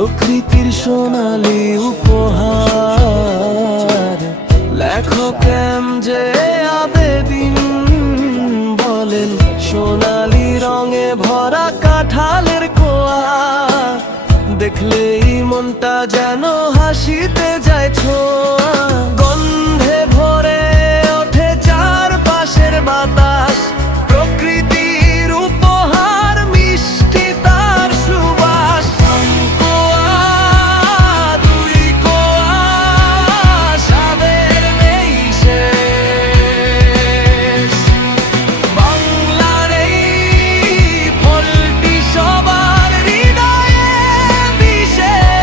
প্রকৃতির সোনালি উপহার, লেখক যে আবেদিন বলেন সোনালি রঙে ভরা কাঁঠালের কোয়া, দেখলেই মনটা যেন হাসিতে যায় ছোঁয়া। গন্ধে ভরে ওঠে চারপাশের বাতাস, প্রকৃতির উপহার মিষ্টি তার সুবাস। কোয়া দুই কোয়া স্বাদের নেই শেষ, বাংলার এই ফলটি সবার হৃদয়ে বিশেষ।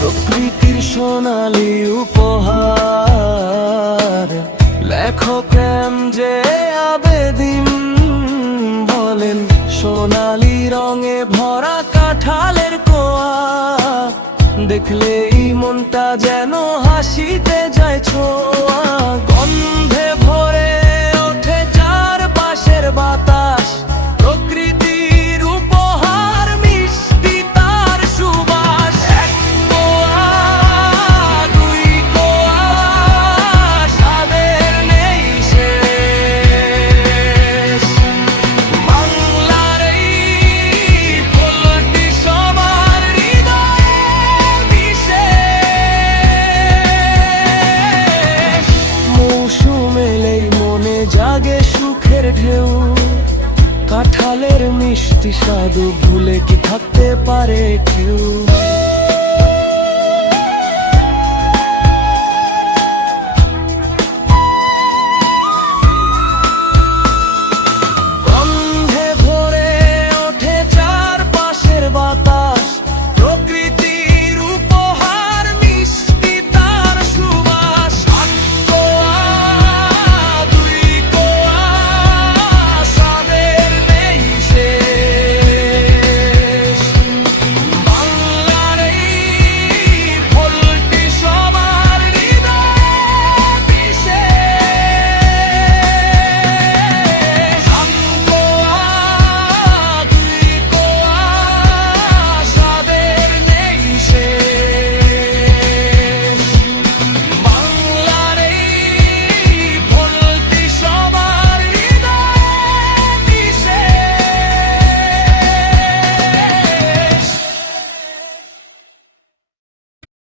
প্রকৃতির সোনালি উপহার, লেখক যে আবেদিন বলেন সোনালি রঙে ভরা কাঁঠালের কোয়া, দেখলেই মনটা যেন হাসিতে যায় ছোঁয়া। গন্ধে ভরে ওঠে চারপাশের বাতাস, প্রকৃতির উপহার মিষ্টি তার সুবাস। এক কোয়া দুই কোয়া স্বাদের নেই শেষ, বাংলার এই ফলটি সবার হৃদয়ে বিশেষ। মৌসুম এলেই মনে জাগে সুখের ঢেউ, কাঁঠালের মিষ্টি স্বাদ ভুলে কি থাকতে পারে কেউ।